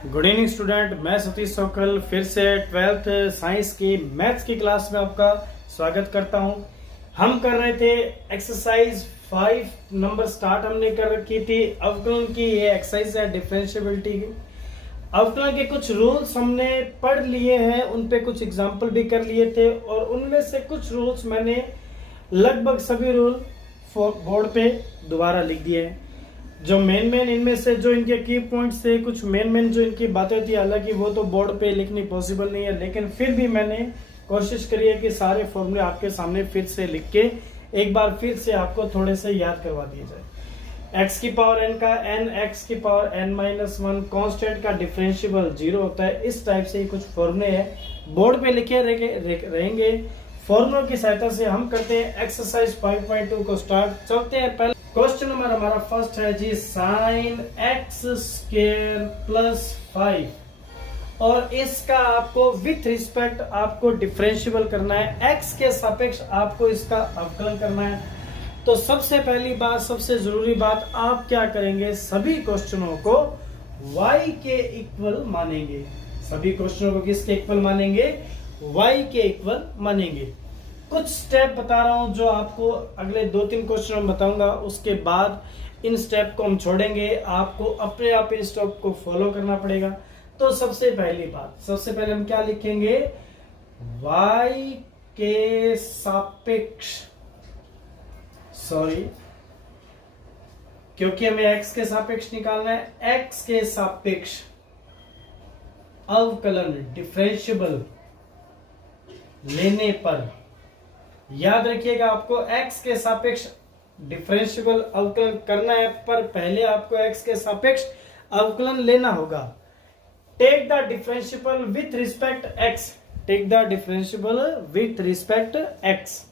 Good evening student, मैं सतीश सोकल फिर से 12th साइंस की मैथ्स की क्लास में आपका स्वागत करता हूं। हम कर रहे थे एक्सरसाइज 5 नंबर स्टार्ट हमने कर रखी थी। अवकलन की ये एक्सरसाइज है डिफरेंशिएबिलिटी की। अवकलन के कुछ रूल्स हमने पढ़ लिए हैं, उन पे कुछ एग्जाम्पल भी कर लिए थे और उनमें से कुछ रूल्स मैंने लगभग सभी रूल बोर्ड पे दोबारा लिख दिए हैं। जो मेन इनमें से जो इनके की पॉइंट्स थे, कुछ मेन जो इनकी बातें थी, हालांकि वो तो बोर्ड पे लिखनी पॉसिबल नहीं है, लेकिन फिर भी मैंने कोशिश करी है कि सारे फॉर्मूले आपके सामने फिर से लिख के एक बार फिर से आपको थोड़े से याद करवा दिए जाए। x की पावर n का n, x की पावर n-1, कांस्टेंट का डिफरेंशिएबल 0 होता है। इस टाइप से कुछ फॉर्मूले हैं, बोर्ड पे लिखे रहेंगे। फॉर्मूलों की सहायता से हम करते हैं एक्सरसाइज 5.2 को स्टार्ट। चलते हैं पहले क्वेश्चन नंबर हमारा फर्स्ट है जी, साइन एक्स स्क्वायर प्लस 5 और इसका आपको विथ रिस्पेक्ट आपको डिफरेंशिएबल करना है। एक्स के सापेक्ष आपको इसका अवकलन करना है। तो सबसे पहली बात, सबसे जरूरी बात, आप क्या करेंगे, सभी क्वेश्चनों को y के इक्वल मानेंगे। सभी क्वेश्चनों को किसके इक्वल मानेंगे? y के इक्वल मानेंगे। कुछ स्टेप बता रहा हूं जो आपको अगले 2-3 क्वेश्चन में बताऊंगा, उसके बाद इन स्टेप को हम छोड़ेंगे। आपको अपने आप इन स्टेप को फॉलो करना पड़ेगा। तो सबसे पहली बात, सबसे पहले हम क्या लिखेंगे? y के सापेक्ष, सॉरी, क्योंकि हमें x के सापेक्ष निकालना है, x के सापेक्ष अवकलन डिफरेंशिएबल लेने पर, याद रखिएगा आपको x के सापेक्ष डिफरेंशिएबल अवकलन करना है, पर पहले आपको x के सापेक्ष अवकलन लेना होगा। Take the differentiable with respect x, take the differentiable with respect x।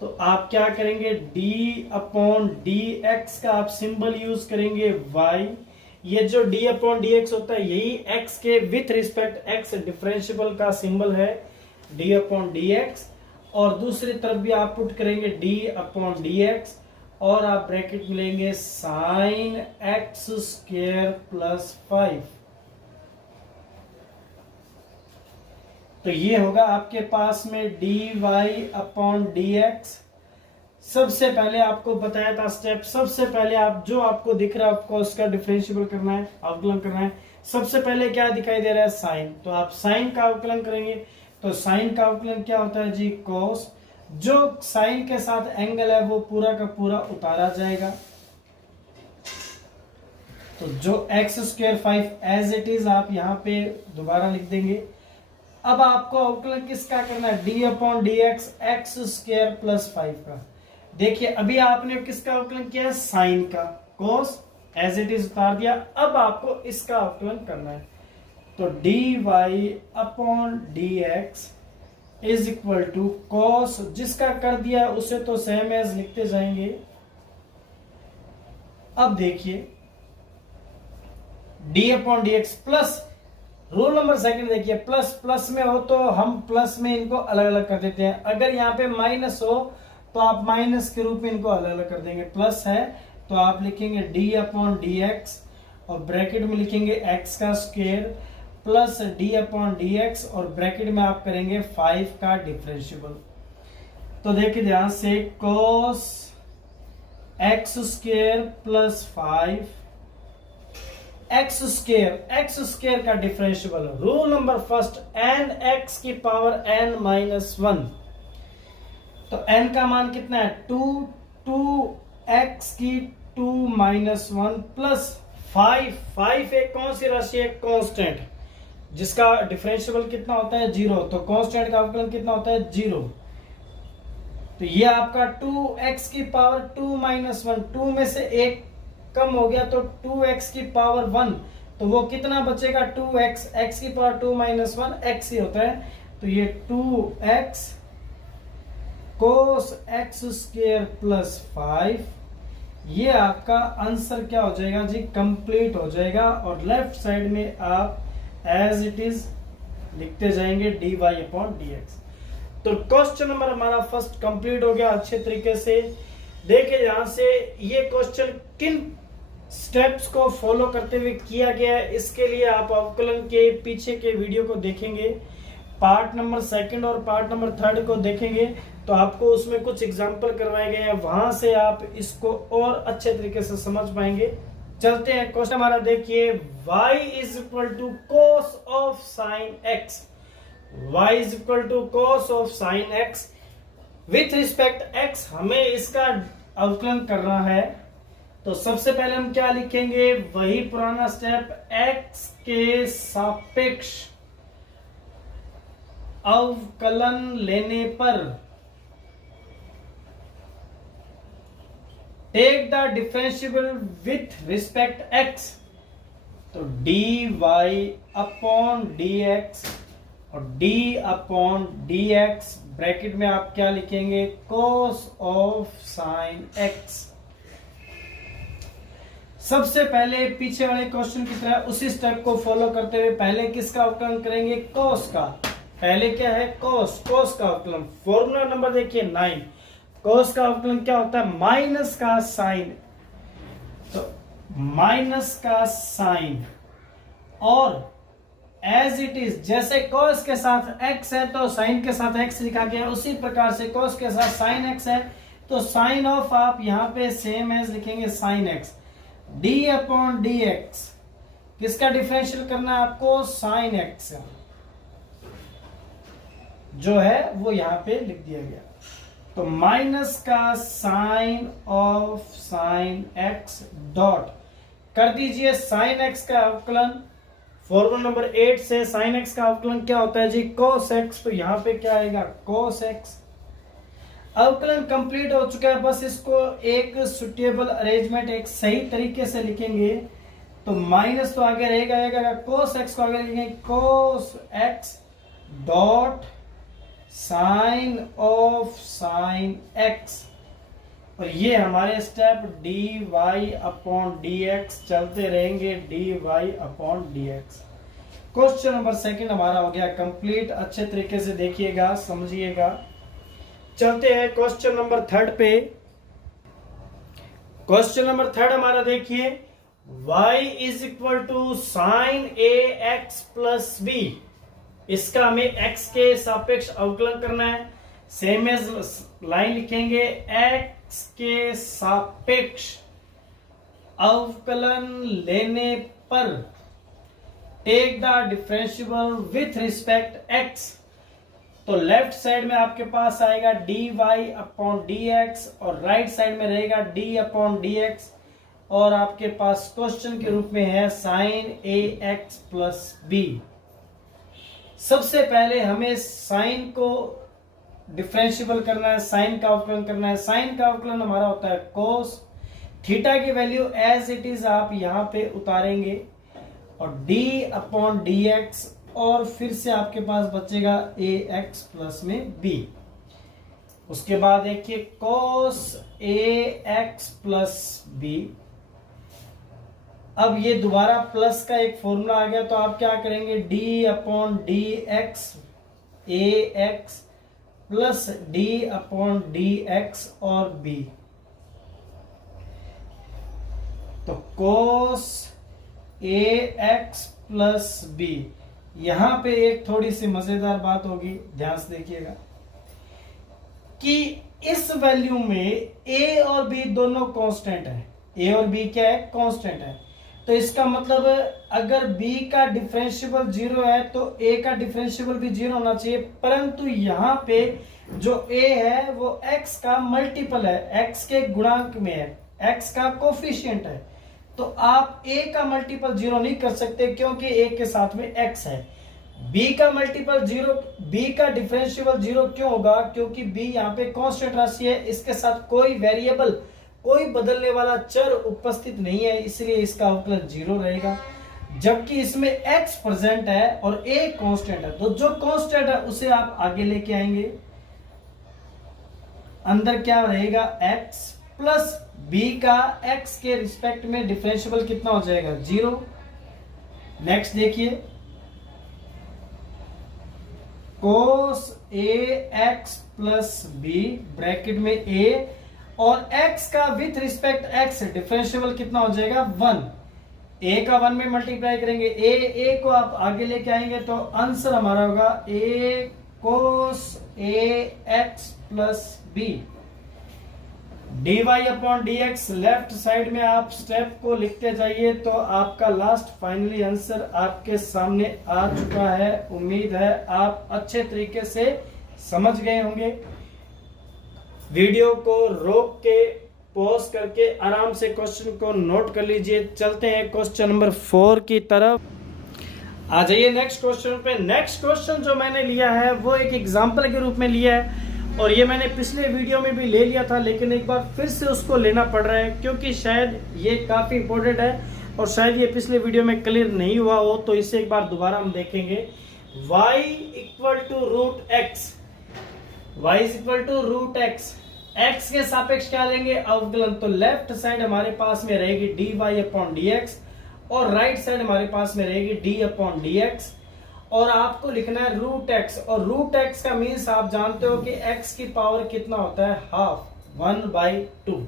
तो आप क्या करेंगे? d अपॉन dx का आप सिंबल यूज करेंगे y। ये जो d अपॉन dx होता है, यही x के विथ रिस्पेक्ट x डिफरेंशिएबल का सिंबल है, d अपॉन dx। और दूसरी तरफ भी आप पुट करेंगे d अपॉन dx और आप ब्रैकेट में लेंगे साइन एक्स स्क्वायर प्लस 5। तो ये होगा आपके पास में dy अपॉन dx। सबसे पहले आपको बताया था स्टेप, सबसे पहले आप जो आपको दिख रहा है आपको उसका डिफरेंशिएबल करना है, अवकलन करना है। सबसे पहले क्या दिखाई दे रहा है? साइन। तो आप साइन का अवकलन करेंगे। तो साइन का अवकलन क्या होता है जी? कॉस। जो साइन के साथ एंगल है वो पूरा का पूरा उतारा जाएगा। तो जो x square 5 as it is आप यहाँ पे दोबारा लिख देंगे। अब आपको अवकलन किसका करना है? D upon d x square plus 5 का। देखिए अभी आपने किसका अवकलन किया है? साइन का। कॉस एज इट इज उतार दिया। अब आपको इसका अवकलन करना है। तो dy upon dx is equal to cos, जिसका कर दिया उसे तो सेम एज लिखते जाएंगे। अब देखिए d upon dx plus, rule number second देखिए, प्लस प्लस में हो तो हम प्लस में इनको अलग अलग कर देते हैं। अगर यहाँ पे माइनस हो तो आप माइनस के रूप में इनको अलग अलग कर देंगे। प्लस है तो आप लिखेंगे d अपॉन dx और ब्रैकेट में लिखेंगे x का square plus d upon dx और ब्रैकेट में आप करेंगे 5 का डिफरेंशिएबल। तो देखिए ध्यान से, cos x square plus 5 x square का differentiable. Rule number first, n x की पावर n-1। तो n का मान कितना है? 2x की 2-1 प्लस 5 एक कौन सी राशि है? कांस्टेंट, जिसका डिफरेंशिएबल कितना होता है? 0। तो कांस्टेंट का अवकलन कितना होता है? 0। तो ये आपका 2x की पावर 2-1, 2 में से 1 कम हो गया तो 2x की पावर 1, तो वो कितना बचेगा? 2x, x की पावर 2-1 x ही होता है। तो ये 2x cos x square plus 5, ये आपका आंसर क्या हो जाएगा जी? कंप्लीट हो जाएगा। और लेफ्ट साइड में आप एज इट इज लिखते जाएंगे dy अपॉन dx। तो क्वेश्चन नंबर हमारा फर्स्ट कंप्लीट हो गया अच्छे तरीके से। देखिए यहां से ये क्वेश्चन किन स्टेप्स को फॉलो करते हुए किया गया है। इसके लिए आप अवकलन के पीछे के वीडियो को देखेंगे, पार्ट नंबर 2 और पार्ट नंबर 3 को देखेंगे तो आपको उसमें कुछ एग्जाम्पल करवाए गए हैं, वहां से आप इसको और अच्छे तरीके से समझ पाएंगे। चलते हैं क्वेश्चन हमारा, देखिए y is equal to cos of sine x, y is equal to cos of sine x with respect x। हमें इसका अवकलन करना है तो सबसे पहले हम क्या लिखेंगे, वही पुराना स्टेप, x के सापेक्ष अवकलन लेने पर take the differentiable with respect x, तो dy अपॉन dx और d अपॉन dx ब्रैकेट में आप क्या लिखेंगे, cos ऑफ साइन x। सबसे पहले पीछे वाले क्वेश्चन की तरह उसी स्टेप को फॉलो करते हुए पहले किसका अवकलन करेंगे, cos का। पहले क्या है, cos का अवकलन, फॉर्मूला नंबर देखिए 9। cos का अवकलन क्या होता है, माइनस का साइन, तो माइनस का साइन और एज इट इज, जैसे cos के साथ x है तो साइन के साथ x लिखा गया, उसी प्रकार से cos के साथ साइन x है तो साइन ऑफ आप यहां पे सेम एज लिखेंगे sine x। d upon d x, किसका डिफरेंशियल करना है आपको, साइन x जो है वो यहां पे लिख दिया गया। तो माइनस का sine of sine x dot कर दीजिए साइन x का अवकलन, फॉर्मूला नंबर 8 से साइन x का अवकलन क्या होता है जी, cos x, तो यहां पे क्या आएगा, cos x। अवकलन कंप्लीट हो चुका है, बस इसको एक सुटेबल अरेंजमेंट, एक सही तरीके से लिखेंगे तो माइनस तो आगे रहेगा, cos x को आगे लिखेंगे cos x dot sine of sine x, और ये हमारे स्टेप dy अपॉन dx चलते रहेंगे, dy upon dx। Question number 2 हमारा हो गया कंप्लीट, अच्छे तरीके से देखिएगा, समझिएगा। चलते हैं क्वेश्चन नंबर 3 पे। क्वेश्चन नंबर 3 हमारा देखिए, y is equal to sine ax plus b, इसका हमें x के सापेक्ष अवकलन करना है। सेम एज लाइन लिखेंगे, x के सापेक्ष अवकलन लेने पर take the differentiable with respect x, तो लेफ्ट साइड में आपके पास आएगा dy अपॉन dx और राइट साइड में रहेगा d अपॉन dx, और आपके पास क्वेश्चन के रूप में है साइन ax प्लस b। सबसे पहले हमें साइन को डिफरेंशिएबल करना है, साइन का अवकलन करना है। साइन का अवकलन हमारा होता है cos, थीटा की वैल्यू एज इट इज आप यहां पे उतारेंगे और d अपॉन dx, और फिर से आपके पास बचेगा ax प्लस में b। उसके बाद देखिए cos ax प्लस b, अब ये दोबारा प्लस का एक फॉर्मूला आ गया तो आप क्या करेंगे, d upon d x ax plus d upon dx और b, तो cos ax प्लस b। यहां पे एक थोड़ी सी मजेदार बात होगी, ध्यान से देखिएगा कि इस वैल्यू में a और b दोनों कांस्टेंट है, a और b क्या है, कांस्टेंट है, तो इसका मतलब अगर b का डिफरेंशिएबल 0 है तो a का डिफरेंशिएबल भी 0 होना चाहिए, परंतु यहाँ पे जो a है वो x का मल्टीपल है, x के गुणांक में है, x का कोफिशिएंट है, तो आप a का मल्टीपल 0 नहीं कर सकते क्योंकि a के साथ में x है। b का मल्टीपल 0, b का डिफरेंशिएबल 0 क्यों होगा, क्योंकि b यहाँ पे कांस्टेंट राशि है, इसके साथ कोई वेरिएबल, कोई बदलने वाला चर उपस्थित नहीं है, इसलिए इसका अवकलन 0 रहेगा। जबकि इसमें x प्रेजेंट है और a कांस्टेंट है, तो जो कांस्टेंट है उसे आप आगे लेके आएंगे, अंदर क्या रहेगा x प्लस b का x के रिस्पेक्ट में डिफरेंशिएबल कितना हो जाएगा, 0। नेक्स्ट देखिए cos ax plus b bracket में a और x का विथ रिस्पेक्ट x डिफरेंशिएबल कितना हो जाएगा 1। a का 1 में मल्टीप्लाई करेंगे, a को आप आगे लेके आएंगे तो आंसर हमारा होगा a cos ax plus b। dy upon dx left side में आप स्टेप को लिखते जाइए तो आपका लास्ट फाइनली आंसर आपके सामने आ चुका है। उम्मीद है आप अच्छे तरीके से समझ गए होंगे। वीडियो को रोक के पॉज करके आराम से क्वेश्चन को नोट कर लीजिए। चलते हैं क्वेश्चन नंबर 4 की तरफ। आ जाइए नेक्स्ट क्वेश्चन पे। नेक्स्ट क्वेश्चन जो मैंने लिया है वो एक एग्जांपल के रूप में लिया है और ये मैंने पिछले वीडियो में भी ले लिया था, लेकिन एक बार फिर से उसको लेना पड़ रहा है क्योंकि शायद ये काफी इंपॉर्टेंट है और शायद ये पिछले वीडियो में क्लियर नहीं हुआ हो, तो इसे एक बार दोबारा हम देखेंगे। y equal to root x, y is equal to root x, x के सापेक्ष क्या लेंगे अवकलन, तो लेफ्ट साइड हमारे पास में रहेगी dy अपॉन dx और राइट साइड हमारे पास में रहेगी d अपॉन dx और आपको लिखना है रूट एक्स। और रूट एक्स का मीन्स आप जानते हो कि x की पावर कितना होता है हाफ, 1/2।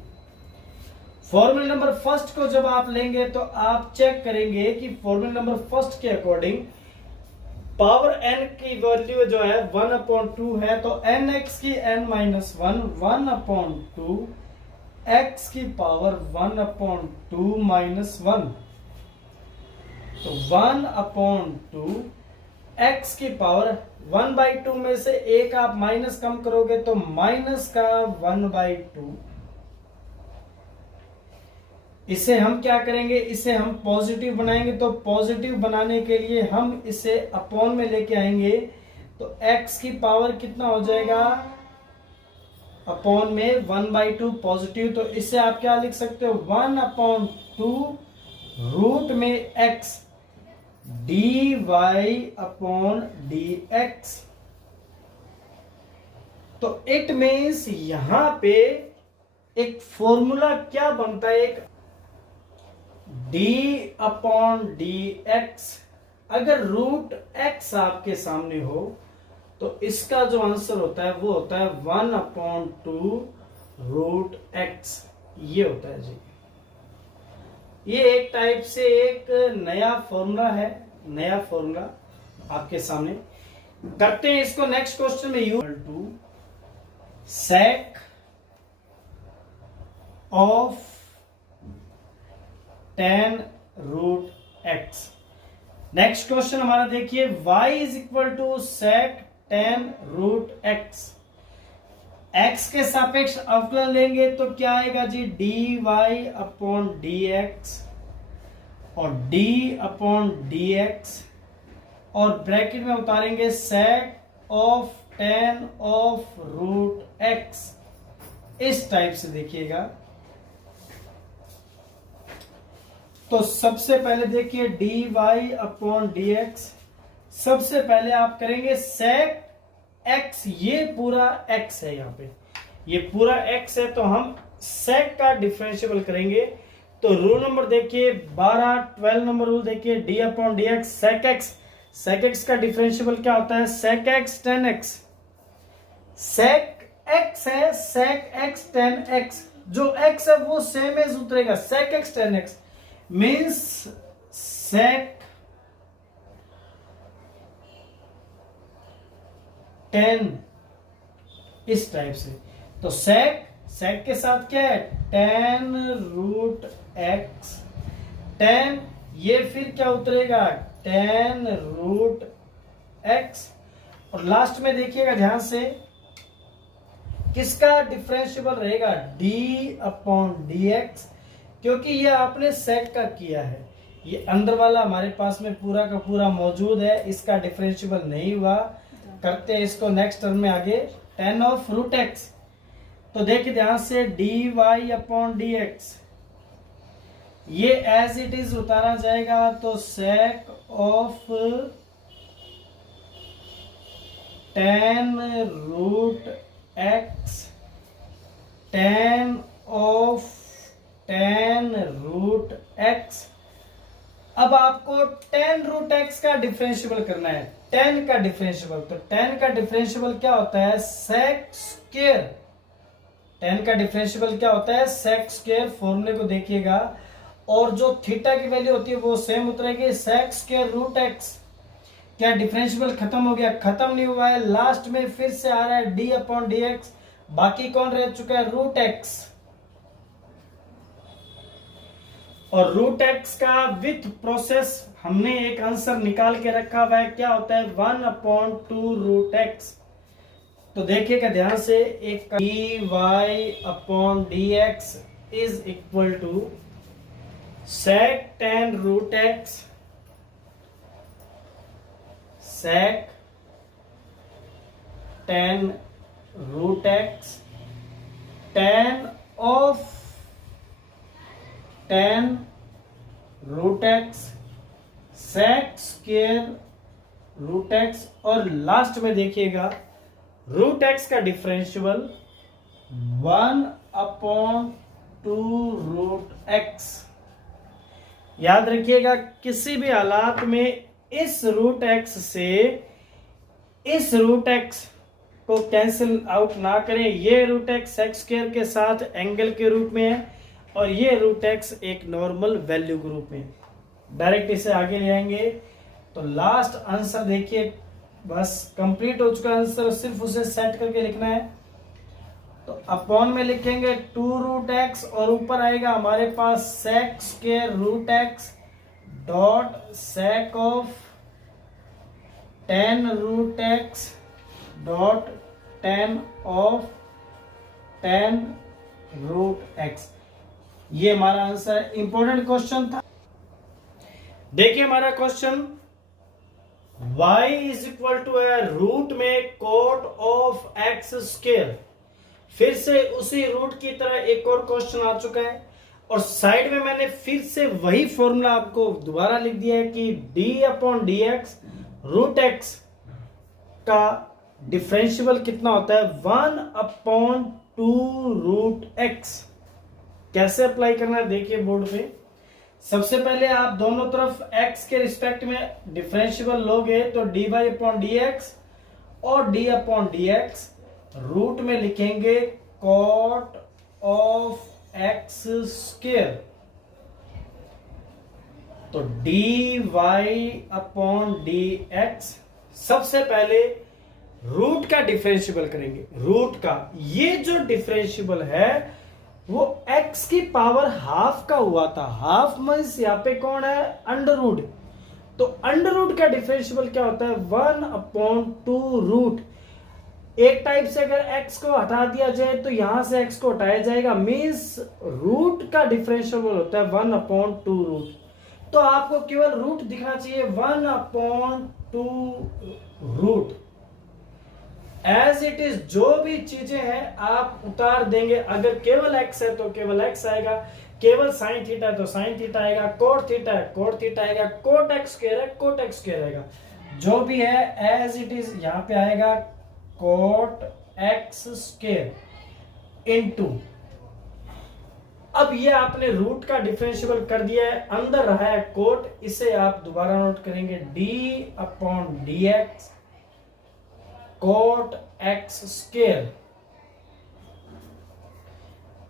फॉर्मूला नंबर फर्स्ट को जब आप लेंगे तो आप चेक करेंगे कि फॉर्मूला नंबर फर्स्ट के अकॉर्डिंग पावर n की वैल्यू जो है 1/2 है, तो nx की n माइनस 1 1/2 x की पावर 1/2 माइनस 1, तो 1/2 x की पावर 1/2 में से एक आप माइनस कम करोगे तो माइनस का 1/2। इसे हम क्या करेंगे, इसे हम पॉजिटिव बनाएंगे, तो पॉजिटिव बनाने के लिए हम इसे अपॉन में लेके आएंगे तो x की पावर कितना हो जाएगा अपॉन में 1/2 पॉजिटिव, तो इसे आप क्या लिख सकते हो 1/2 रूट में x dy अपॉन dx। तो इट मीन्स यहां पे एक फॉर्मूला क्या बनता है, एक d अपॉन dx। अगर रूट x आपके सामने हो तो इसका जो आंसर होता है वो होता है 1/2 रूट x, ये होता है जी। ये एक टाइप से एक नया फॉर्मूला है, नया फॉर्मूला आपके सामने। करते हैं इसको नेक्स्ट क्वेश्चन में, u to sec of tan root x। Next question हमारा देखिए, y is equal to sec tan root x। x के सापेक्ष अवकलन लेंगे तो क्या आएगा जी dy अपॉन dx और d अपॉन dx और ब्रैकेट में उतारेंगे sec of tan of root x। इस टाइप से देखिएगा। तो सबसे पहले देखिए dy अपॉन dx, सबसे पहले आप करेंगे sec x, ये पूरा x है, यहाँ पे ये पूरा x है तो हम sec का डिफरेंशिएबल करेंगे। तो रूल नंबर देखिए 12 नंबर रूल देखिए, d upon dx sec x का डिफरेंशिएबल क्या होता है sec x tan x। sec x है sec x tan x, जो x है वो सेम एज उतरेगा sec x tan x means sec tan, इस टाइप से। तो sec के साथ क्या है tan रूट x, tan ये फिर क्या उतरेगा tan रूट x और लास्ट में देखिएगा ध्यान से किसका डिफरेंशिएबल रहेगा d अपॉन dx, क्योंकि ये आपने sec का किया है, ये अंदर वाला हमारे पास में पूरा का पूरा मौजूद है, इसका डिफरेंशिएबल नहीं हुआ। करते हैं इसको नेक्स्ट टर्म में आगे, tan ऑफ रूट x। तो देखिए ध्यान से dy अपॉन dx ये एज इट इज उतारा जाएगा, तो sec of tan root x tan of tan root x। अब आपको tan रूट x का डिफरेंशिएबल करना है, tan का डिफरेंशिएबल। तो tan का डिफरेंशिएबल क्या होता है sec स्क्वायर tan का डिफरेंशियल क्या होता है sec स्क्वायर, फॉर्मूले को देखिएगा, और जो थीटा की वैल्यू होती है वो सेम उतरेगी sec स्क्वायर रूट x। क्या डिफरेंशियल खत्म हो गया? खत्म नहीं हुआ है, लास्ट में फिर से आ रहा है d अपॉन डी एक्स, बाकी कौन रह चुका है रूट x, और रूट x का विथ प्रोसेस हमने एक आंसर निकाल के रखा हुआ है, क्या होता है 1/2 रूट x। तो देखिएगा ध्यान से, एक dy upon d x is equal to sec tan root x, sec tan root x, tan of tan root x, sec square root x, और लास्ट में देखिएगा रूट x का डिफरेंशियल 1/2 रूट x। याद रखिएगा किसी भी हालात में इस रूट x से इस रूट x को कैंसिल आउट ना करें। ये रूट x सेक्स स्क्वायर के साथ एंगल के रूप में है, और ये रूट x एक नॉर्मल वैल्यू के रूप में। डायरेक्ट इसे आगे ले आएंगे तो लास्ट आंसर देखिए, बस कंप्लीट हो चुका आंसर, सिर्फ उसे सेट करके लिखना है। तो अपॉन में लिखेंगे 2 रूट x, और ऊपर आएगा हमारे पास sec square root x dot sec of tan root x dot tan of tan root x। ये हमारा आंसर, इंपॉर्टेंट क्वेश्चन था। देखिए हमारा question, y is equal to है रूट में कोट ऑफ x स्क्वायर। फिर से उसी रूट की तरह एक और क्वेश्चन आ चुका है, और साइड में मैंने फिर से वही फॉर्मूला आपको दोबारा लिख दिया है कि d upon d x root x का डिफरेंशियल कितना होता है 1/2 रूट x। कैसे अप्लाई करना है देखिए बोर्ड पे। सबसे पहले आप दोनों तरफ x के रिस्पेक्ट में डिफरेंशियल लोगे तो dy अपॉन डी एक्स और d upon d x root में लिखेंगे cot ऑफ x स्क्वायर। तो dy अपॉन डी एक्स, सबसे पहले रूट का डिफरेंशियल करेंगे। रूट का ये जो डिफरेंशियल है वो x की पावर हाफ का हुआ था। हाफ मींस यहाँ पे कौन है अंडर रूट, तो अंडर रूट का डिफरेंशियल क्या होता है 1/2 रूट। एक टाइप से अगर x को हटा दिया जाए तो यहां से x को हटाया जाएगा, मींस रूट का डिफरेंशियल होता है 1/2 रूट। तो आपको केवल रूट दिखना चाहिए 1/2 रूट। एज इट इज जो भी चीजें हैं आप उतार देंगे। अगर केवल x है तो केवल x आएगा, केवल साइन थीटा है तो साइन थीटा आएगा, कोट थीटा है कोट थीटा आएगा, कोट एक्स स्क्वायर है कोट एक्स स्क्वायर आएगा। जो भी है एज इट इज यहां पे आएगा कोट एक्स स्क्वायर इनटू। अब ये आपने रूट का डिफरेंशियल कर दिया है, अंदर रहा है कोट, इसे आप दोबारा नोट करेंगे d upon d x cot x square.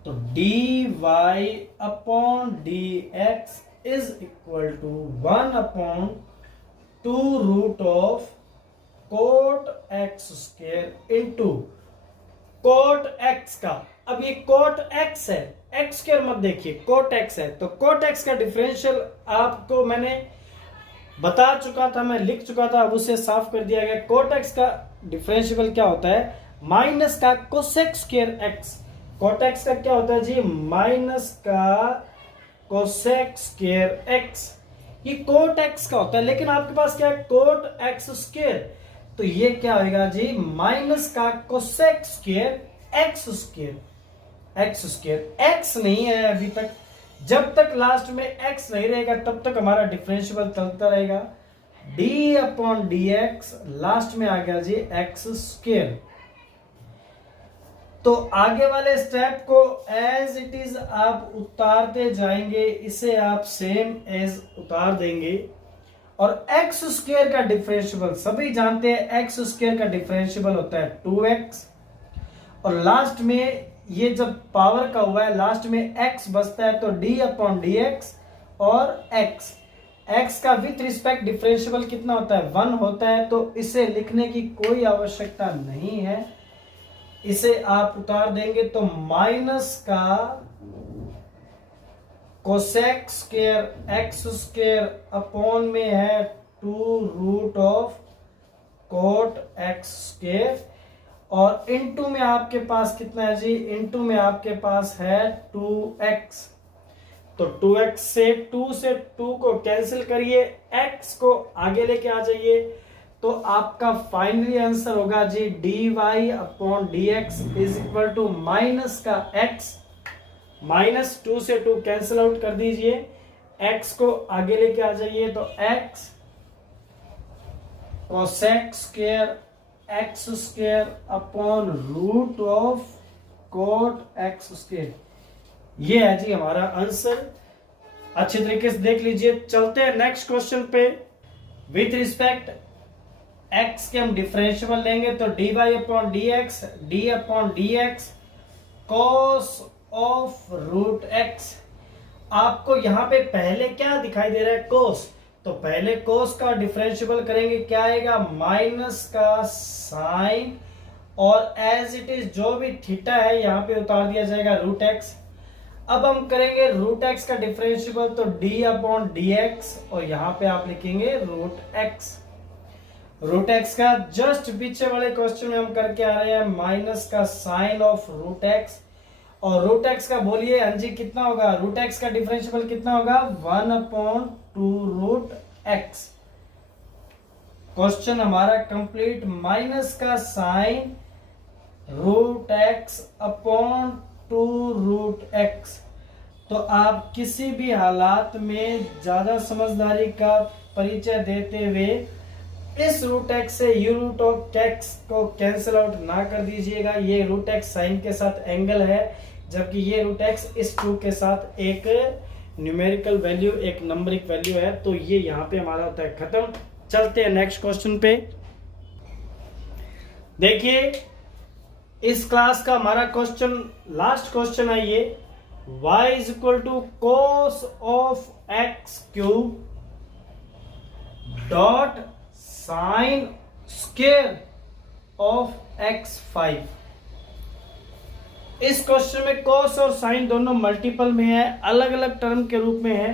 तो dy upon d x is equal to 1/2 root of cot x square into cot x का। अब ये कोट एक्स है, एक्स स्क्वायर मत देखिए, कोट एक्स है, तो कोट एक्स का डिफरेंशियल आपको मैंने बता चुका था, मैं लिख चुका था, अब उसे साफ कर दिया गया। कोट एक्स का डिफरेंशियल क्या होता है माइनस का cosec square x. Cot x का क्या होता है जी माइनस का कोसेक स्क्वायर एक्स। ये कोट एक्स का होता है, लेकिन आपके पास क्या है कोट एक्स स्क्वायर, तो ये क्या होगा जी माइनस का cosec square x square. X square x नहीं है अभी तक, जब तक लास्ट में एक्स नहीं रहेगा तब तक हमारा डिफरेंशियल चलता रहेगा। D upon d x last में आ गया जी एक्स स्क्वायर। तो आगे वाले स्टेप को एज इट इज आप उतारते जाएंगे, इसे आप सेम एज उतार देंगे। और एक्स स्क्वायर का डिफरेंशियल सभी जानते हैं, एक्स स्क्वायर का डिफरेंशियल होता है 2x, और लास्ट में ये जब पावर का हुआ है लास्ट में x बचता है तो d अपॉन डी एक्स और x का विथ रिस्पेक्ट डिफरेंशियल कितना होता है 1 होता है, तो इसे लिखने की कोई आवश्यकता नहीं है, इसे आप उतार देंगे तो माइनस का cosec square x square upon में है 2 root of cot x square, और इनटू में आपके पास कितना है जी, इनटू में आपके पास है 2x, तो 2x से 2 को कैंसिल करिए, x को आगे लेके आ जाइए, तो आपका फाइनली आंसर होगा जी dy upon d x is equal to minus का x, माइनस 2 से 2 कैंसिल आउट कर दीजिए, x को आगे लेके आ जाइए, तो x cosec square x square upon root of cot x square, ये है जी हमारा आंसर। अच्छे तरीके से देख लीजिए। चलते हैं नेक्स्ट क्वेश्चन पे। विथ रिस्पेक्ट x के हम डिफरेंशियल लेंगे तो dy upon d x, d upon d x cos of root x. आपको यहां पे पहले क्या दिखाई दे रहा है, कोस, तो पहले कोस का डिफरेंशियल करेंगे, क्या आएगा माइनस का साइन, और एज इट इज जो भी थीटा है यहां पे उतार दिया जाएगा रूट एक्स। अब हम करेंगे रूट एक्स का डिफरेंशियल, तो डी अपॉन डी एक्स, और यहां पे आप लिखेंगे रूट एक्स। रूट एक्स का जस्ट पीछे वाले क्वेश्चन में हम करके आ रहे हैं माइनस का साइन ऑफ रूट एक्स, और रूट एक्स का बोलिए हाँ जी कितना होगा, रूट एक्स का डिफरेंशियल कितना होगा 1 अपॉन 2 रूट एक्स। क्वेश्चन हमारा कंप्लीट। माइनस का sine root x upon 2 root x, तो आप किसी भी हालात में ज्यादा समझदारी का परिचय देते हुए इस रूट एक्स से यू रूट ऑफ एक्स को कैंसिल आउट ना कर दीजिएगा। ये रूट एक्स साइन के साथ एंगल है, जबकि ये रूट एक्स इस 2 के साथ एक न्यूमेरिकल वैल्यू, एक नंबरिक वैल्यू है, तो ये यहां पे हमारा होता है खत्म। चलते हैं नेक्स्ट क्वेश्चन पे। देखिए इस क्लास का हमारा क्वेश्चन, लास्ट क्वेश्चन है ये, y is equal to cos of x cube dot sine square of x 5। इस क्वेश्चन में कॉस और साइन दोनों मल्टीपल में है, अलग अलग टर्म के रूप में है,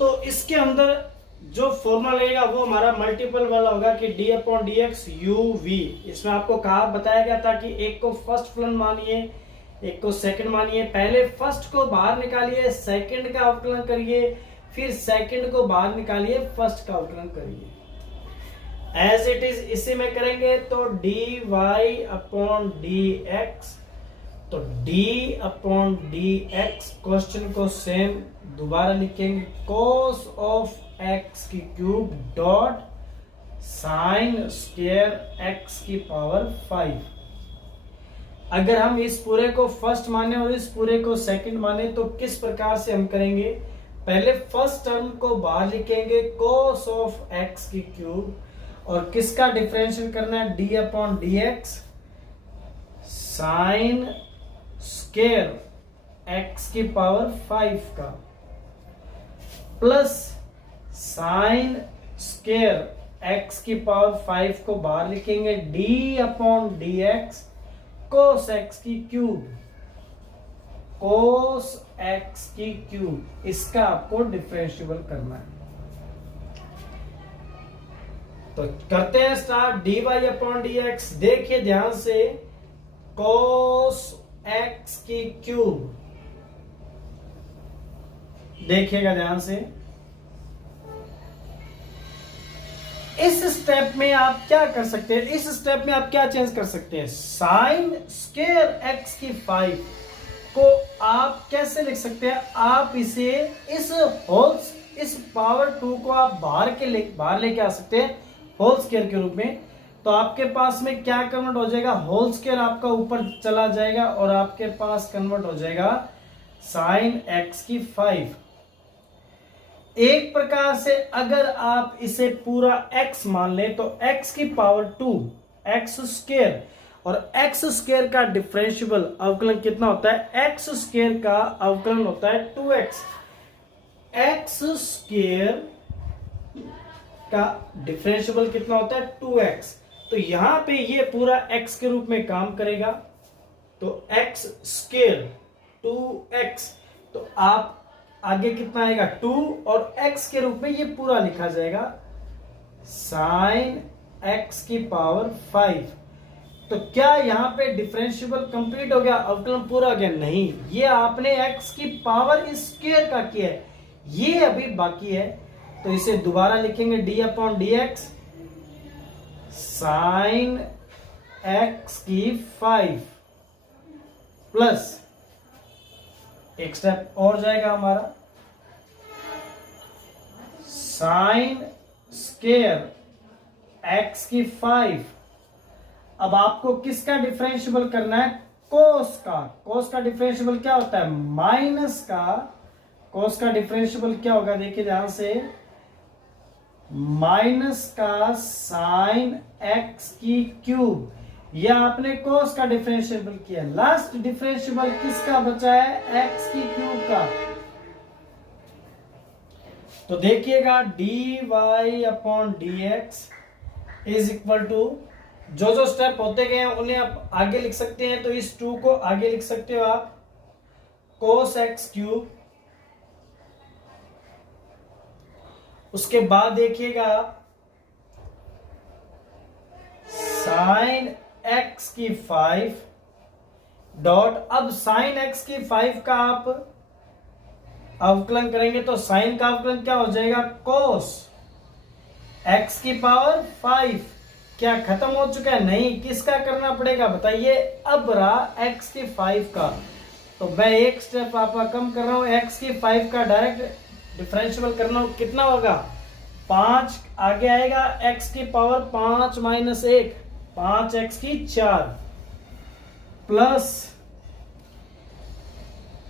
तो इसके अंदर जो फॉर्मूला लगेगा वो हमारा मल्टीपल वाला होगा कि d upon d x u v. इसमें आपको कहा बताया गया था कि एक को फर्स्ट फलन मानिए, एक को सेकंड मानिए, पहले फर्स्ट को बाहर निकालिए, सेकंड का अवकलन करिए, फिर सेकंड को बाहर निकालिए, फर्स्ट का अवकलन करिए। एज इट इज इसी में करेंगे तो d y upon d x, तो d upon d x, question को सेम दोबारा लिखेंगे, cos ऑफ x की cube dot sine square x की पावर 5। अगर हम इस पूरे को फर्स्ट माने और इस पूरे को सेकंड माने तो किस प्रकार से हम करेंगे, पहले फर्स्ट टर्म को बाहर लिखेंगे cos ऑफ x की क्यूब, और किसका डिफरेंशियल करना है d upon d x sign square x की पावर 5 का, प्लस साइन स्क्वायर x की पावर 5 को बाहर लिखेंगे d अपॉन डी एक्स कोस x की क्यूब, कोस x की क्यूब, इसका आपको डिफरेंशियल करना है। तो करते हैं start. dy upon d x, देखिए ध्यान से, कोस x की क्यूब, देखिएगा ध्यान से। इस स्टेप में आप क्या कर सकते हैं, इस स्टेप में आप क्या चेंज कर सकते हैं, साइन स्क्वायर x की 5 को आप कैसे लिख सकते हैं, आप इसे इस पावर 2 को आप बाहर लेके आ सकते हैं होल स्क्वायर के रूप में, तो आपके पास में क्या कन्वर्ट हो जाएगा, होल स्क्वायर आपका ऊपर चला जाएगा और आपके पास कन्वर्ट हो जाएगा साइन x की 5। एक प्रकार से अगर आप इसे पूरा x मान ले तो x की पावर 2 x स्क्वायर, और एक्स स्क्वायर का डिफरेंशिएबल अवकलन कितना होता है, एक्स स्क्वायर का अवकलन होता है 2x। एक्स स्क्वायर का डिफरेंशिएबल कितना होता है 2x। तो यहां पे ये पूरा x के रूप में काम करेगा, तो x स्क्वायर 2x, तो आप आगे कितना आएगा 2 और x के रूप में ये पूरा लिखा जाएगा sin x की पावर 5। तो क्या यहाँ पे डिफरेंशिएबल कंप्लीट हो गया, अवकलन पूरा हो गया? नहीं, ये आपने x की पावर स्क्वायर का किया है, ये अभी बाकी है। तो इसे दोबारा लिखेंगे d upon dx sine x की 5 प्लस एक स्टेप और जाएगा हमारा साइन स्क्वायर x की 5। अब आपको किसका डिफरेंशिएबल करना है, कोस का। कोस का डिफरेंशिएबल क्या होता है, माइनस का। कोस का डिफरेंशिएबल क्या होगा, देखिए ध्यान से, माइनस का साइन x की क्यूब। यह आपने कोस का डिफरेंशिएबल किया। लास्ट डिफरेंशिएबल किसका बचा है, x की क्यूब का। तो देखिएगा dy upon dx is equal to, जो जो स्टेप होते गए हैं उन्हें आप आगे लिख सकते हैं। तो इस 2 को आगे लिख सकते हो आप कोस एक्स क्यूब। उसके बाद देखिएगा साइन एक्स की 5 डॉट, अब साइन एक्स की 5 का आप अवकलन करेंगे तो साइन का अवकलन क्या हो जाएगा, कोस एक्स की पावर 5। क्या खत्म हो चुका है? नहीं, किसका करना पड़ेगा बताइए, अब रहा x की 5 का। तो मैं एक स्टेप आपका कम कर रहा हूं, x की 5 का डायरेक्ट डिफरेंशिएबल करना हो, कितना होगा 5, आगे आएगा x की पावर 5 माइनस 1, 5x की 4 plus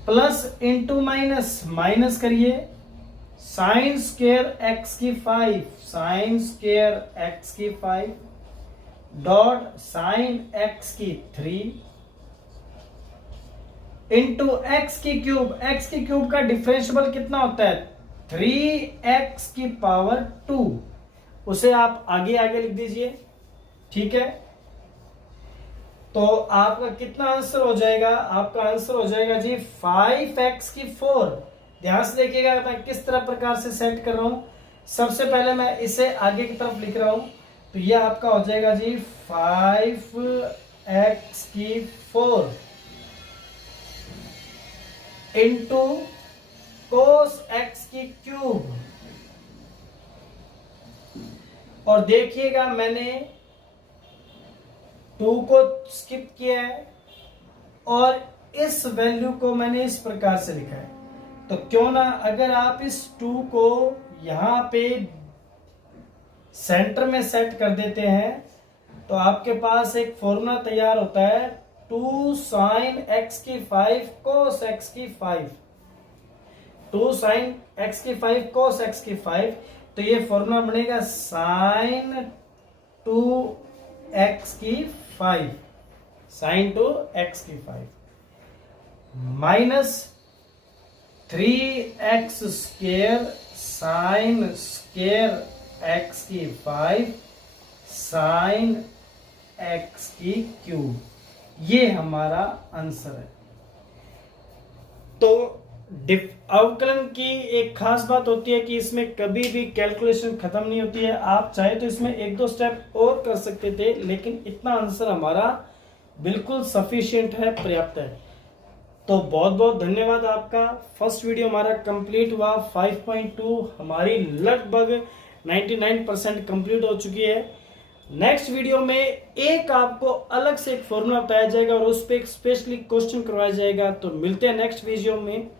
plus into minus, minus करिए साइन स्क्वायर x की 5, साइन स्क्वायर x की 5 डॉट साइन x की 3 इंटू x की क्यूब। x की क्यूब का डिफरेंशिएबल कितना होता है 3x की पावर 2, उसे आप आगे आगे लिख दीजिए, ठीक है। तो आपका कितना आंसर हो जाएगा, आपका आंसर हो जाएगा जी 5x की 4। ध्यान से देखिएगा मैं किस तरह प्रकार से सेट कर रहा हूं। सबसे पहले मैं इसे आगे की तरफ लिख रहा हूं, तो यह आपका हो जाएगा जी 5x की 4 इंटू कोस x की क्यूब। और देखिएगा मैंने 2 को स्किप किया है और इस वैल्यू को मैंने इस प्रकार से लिखा है। तो क्यों ना अगर आप इस 2 को यहां पे सेंटर में सेट कर देते हैं तो आपके पास एक फॉर्मूला तैयार होता है 2 साइन x की 5 कोस x की 5, 2 साइन x की 5 कोस x की 5। तो ये फॉर्मूला बनेगा साइन 2x की 5, साइन 2x की 5 minus 3x square sine square x की 5 साइन x की क्यूब। ये हमारा आंसर है। तो अवकलन की एक खास बात होती है कि इसमें कभी भी कैलकुलेशन खत्म नहीं होती है। आप चाहे तो इसमें 1-2 स्टेप और कर सकते थे, लेकिन इतना आंसर हमारा बिल्कुल सफिशिएंट है, पर्याप्त है। तो बहुत बहुत धन्यवाद आपका। फर्स्ट वीडियो हमारा कंप्लीट हुआ, 5.2 हमारी लगभग 99% कंप्लीट हो चुकी है। नेक्स्ट वीडियो में एक आपको अलग से एक फॉर्मूला बताया जाएगा और उस पर एक स्पेशली क्वेश्चन करवाया जाएगा। तो मिलते हैं नेक्स्ट वीडियो में।